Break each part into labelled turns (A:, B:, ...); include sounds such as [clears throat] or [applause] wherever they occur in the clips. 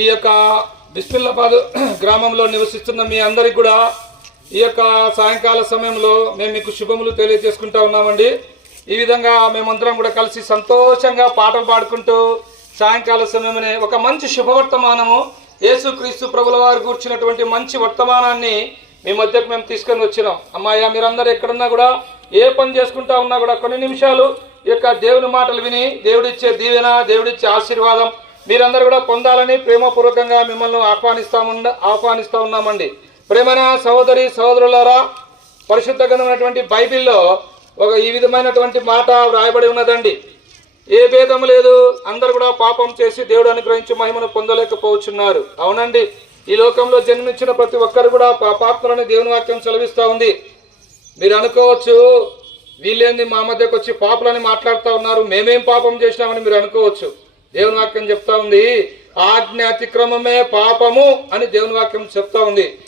A: ఈ యొక్క బిస్మిల్లాబాద్ [clears throat] గ్రామంలో నివసిస్తున్న మీ అందరికి కూడా ఈ యొక్క సాయంకాల సమయంలో మేము మీకు శుభములు తెలియజేసుకుంటా ఉన్నామండి. ఈ విధంగా మేమందరం కూడా కలిసి సంతోషంగా పాటలు పాడుకుంటూ సాయంకాల సమయమనే ఒక మంచి శుభవర్తమానము యేసు క్రీస్తు ప్రభుల వారు కూర్చున్నటువంటి మంచి వర్తమానాన్ని మీ మధ్యకు మేము తీసుకొని వచ్చినాం. అమ్మాయ మీరందరూ ఎక్కడున్నా కూడా ఏ పని చేసుకుంటా ఉన్నా కూడా కొన్ని నిమిషాలు ఈ యొక్క దేవుని మాటలు విని దేవుడిచ్చే దీవెన దేవుడిచ్చే ఆశీర్వాదం మీరందరూ కూడా పొందాలని ప్రేమపూర్వకంగా మిమ్మల్ని ఆహ్వానిస్తాము ఆహ్వానిస్తూ ఉన్నామండి ప్రేమన సహోదరి సహోదరులారా పరిశుద్ధ గ్రంథమైనటువంటి బైబిల్లో ఒక ఈ విధమైనటువంటి మాట వ్రాయబడి ఉన్నదండి. ఏ భేదం లేదు అందరు కూడా పాపం చేసి దేవుడు అనుగ్రహించి మహిమను పొందలేకపోతున్నారు అవునండి ఈ లోకంలో జన్మించిన ప్రతి ఒక్కరు కూడా పాపాత్మలని దేవుని వాక్యం సెలవిస్తూ ఉంది. మీరు అనుకోవచ్చు వీళ్ళేంది మా మధ్యకు వచ్చి పాపలని మాట్లాడుతూ ఉన్నారు మేమేం పాపం చేసినామని మీరు అనుకోవచ్చు. దేవుని వాక్యం చెప్తా ఉంది. ఆజ్ఞ అతిక్రమమే పాపము అని దేవుని వాక్యం చెప్తా ఉంది.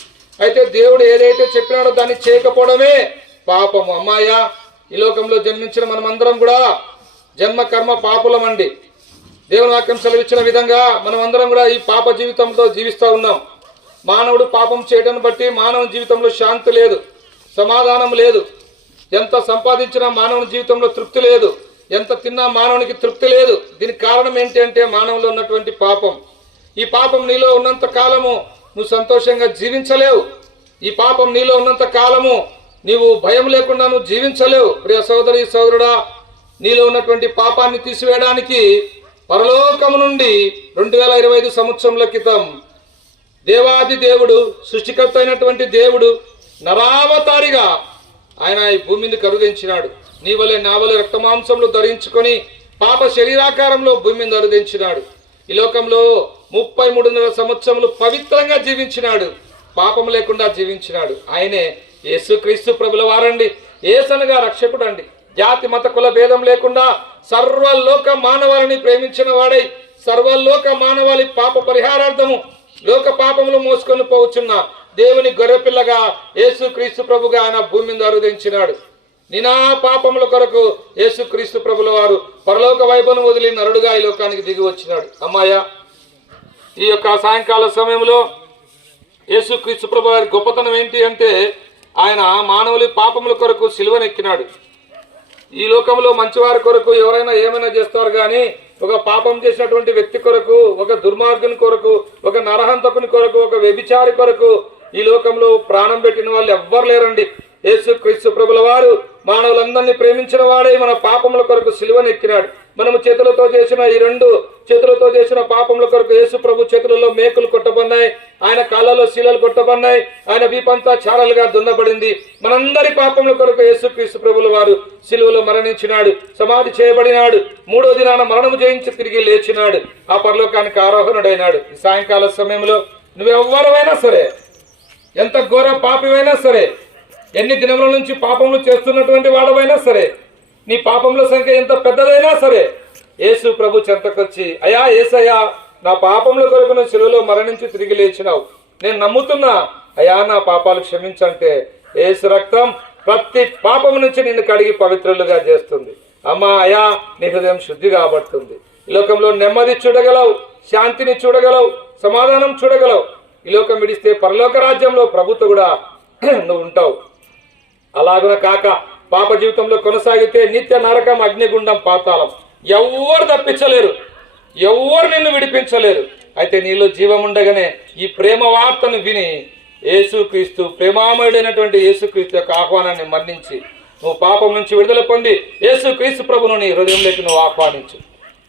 A: అయితే దేవుడు ఏదైతే చెప్పినాడో దాన్ని చేయకపోవడమే పాపము. అమ్మాయ్యా ఈ లోకంలో జన్మించిన మనమందరం కూడా జన్మ కర్మ పాపులమండి దేవుని వాక్యం సెలవిచ్చిన విధంగా మనమందరం కూడా ఈ పాప జీవితంలో జీవిస్తూ ఉన్నాం. మానవుడు పాపం చేయడం బట్టి మానవ జీవితంలో శాంతి లేదు సమాధానం లేదు. ఎంత సంపాదించినా మానవుని జీవితంలో తృప్తి లేదు. ఎంత తిన్నా మానవునికి తృప్తి లేదు. దీనికి కారణం ఏంటి అంటే మానవులో ఉన్నటువంటి పాపం. ఈ పాపం నీలో ఉన్నంత కాలము నువ్వు సంతోషంగా జీవించలేవు. ఈ పాపం నీలో ఉన్నంత కాలము నీవు భయం లేకుండా నువ్వు జీవించలేవు. ప్రియ సోదరి సోదరుడా నీలో ఉన్నటువంటి పాపాన్ని తీసివేయడానికి పరలోకము నుండి రెండు వేల ఇరవై ఐదు సంవత్సరముల క్రితం దేవాది దేవుడు సృష్టికర్త అయినటువంటి దేవుడు నరావతారిగా ఆయన ఈ భూమిని కరుదించినాడు. నీ వలె నా వలె రక్తమాంసములు ధరించుకొని పాప శరీరాకారంలో భూమిని కరుదించినాడు ఈ లోకంలో ముప్పై మూడున్నర సంవత్సరములు పవిత్రంగా జీవించినాడు. పాపం లేకుండా జీవించినాడు. ఆయనే యేసుక్రీస్తు ప్రభుల వారండి. ఏసనగా రక్షకుడు అండి జాతి మత కుల భేదం లేకుండా సర్వలోక మానవాళిని ప్రేమించిన వాడై సర్వలోక మానవాళి పాప పరిహారార్థము లోక పాపములు మోసుకొని పోవచ్చున్న. దేవుని గొర్రెపిల్లగా యేసుక్రీస్తు ప్రభుగా ఆయన భూమి మీద అరుదించినాడు. నినా పాపముల కొరకు యేసుక్రీస్తు ప్రభుల వారు పరలోక వైభవం వదిలి నరుడుగా ఈ లోకానికి దిగి వచ్చినాడు. అమ్మాయ ఈ యొక్క సాయంకాల సమయంలో యేసుక్రీస్తు ప్రభు వారి గొప్పతనం ఏంటి అంటే ఆయన మానవులు పాపముల కొరకు సిలువనెక్కినాడు. ఈ లోకంలో మంచివారి కొరకు ఎవరైనా ఏమైనా చేస్తారు కానీ ఒక పాపం చేసినటువంటి వ్యక్తి కొరకు ఒక దుర్మార్గుని కొరకు ఒక నరహంతకుని కొరకు ఒక వ్యభిచారి కొరకు ఈ లోకంలో ప్రాణం పెట్టిన వాళ్ళు ఎవ్వరు లేరండి. యేసు క్రీస్తు ప్రభుల వారు మానవులందరినీ ప్రేమించిన వాడే మన పాపముల కొరకు సిలువనెక్కినాడు. మనము చేతులతో చేసిన ఈ రెండు చేతులతో చేసిన పాపముల కొరకు యేసు ప్రభు చేతులలో మేకులు కొట్టబడినాయి. ఆయన కాళ్ళలో శీలలు కొట్టబడినాయి. ఆయన వీపంతా చారలుగా దున్నబడింది. మనందరి పాపముల కొరకు యేసు క్రీస్తు ప్రభుల వారు సిలువలో మరణించినాడు. సమాధి చేయబడినాడు. మూడో దినాన మరణము జయించి తిరిగి లేచినాడు. ఆ పరలోకానికి ఆరోహణుడైనాడు. ఈ సాయంకాల సమయంలో నువ్వెవ్వరమైనా సరే ఎంత ఘోర పాపమైనా సరే ఎన్ని దినముల నుంచి పాపములు చేస్తున్నటువంటి వాడవైనా సరే నీ పాపముల సంఖ్య ఎంత పెద్దదైనా సరే యేసు ప్రభు చెంతకొచ్చి అయా ఏసయ్యా నా పాపముల కొరకు నువ్వు చెరువులో మరణించి తిరిగి లేచినావు. నేను నమ్ముతున్నా అయా నా పాపాలు క్షమించంటే ఏసు రక్తం ప్రతి పాపము నుంచి నిన్ను కడిగి పవిత్రులుగా చేస్తుంది. అమ్మా అయా నీ హృదయం శుద్ధి కాబడుతుంది. లోకంలో నెమ్మది చూడగలవు శాంతిని చూడగలవు సమాధానం చూడగలవు. ఈ లోకం విడిస్తే పరలోక రాజ్యంలో ప్రభుత్వ కూడా నువ్వు ఉంటావు. అలాగున కాక పాప జీవితంలో కొనసాగితే నిత్య నరకం అగ్నిగుండం పాతాళం. ఎవ్వరు తప్పించలేరు. ఎవ్వరు నిన్ను విడిపించలేరు. అయితే నీలో జీవం ఉండగానే ఈ ప్రేమ వార్తను విని యేసుక్రీస్తు ప్రేమామయుడైనటువంటి యేసుక్రీస్తు యొక్క ఆహ్వానాన్ని మన్నించి నువ్వు పాపం నుంచి విడుదల పొంది యేసుక్రీస్తు ప్రభును నీ హృదయంలోకి నువ్వు ఆహ్వానించు.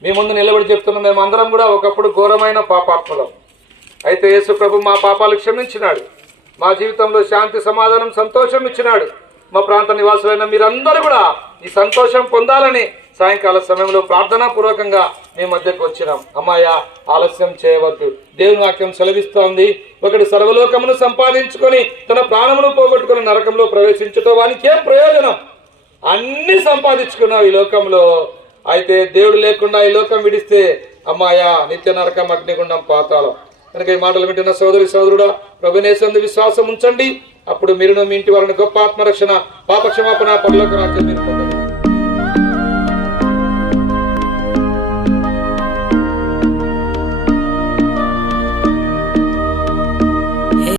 A: మీ ముందు నిలబడి చెప్తున్న మేమందరం కూడా ఒకప్పుడు ఘోరమైన పాపాత్మలం. అయితే యేసు ప్రభు మా పాపాలు క్షమించినాడు. మా జీవితంలో శాంతి సమాధానం సంతోషం ఇచ్చినాడు. మా ప్రాంత నివాసులైన మీరందరూ కూడా ఈ సంతోషం పొందాలని సాయంకాల సమయంలో ప్రార్థనా పూర్వకంగా మీ మధ్యకు వచ్చినాం. అమ్మాయ ఆలస్యం చేయవద్దు. దేవుని వాక్యం సెలవిస్తోంది. ఒకటి సర్వలోకమును సంపాదించుకొని తన ప్రాణమును పోగొట్టుకుని నరకంలో ప్రవేశించటం వానికి ఏం ప్రయోజనం. అన్ని సంపాదించుకున్నావు ఈ లోకంలో. అయితే దేవుడు లేకుండా ఈ లోకం విడిస్తే అమ్మాయ నిత్య నరకం అగ్నిగుండం పాతాళం. కనుక ఈ మాటలు వింటున్న సోదరి సోదరుడా ప్రభునేశ్వరుని విశ్వాసం ఉంచండి. అప్పుడు మీరును మీ ఇంటి వారిని గొప్ప ఆత్మరక్షణ పాపక్షమాపణ పనులకు పరలోక రాజ్యం మీరు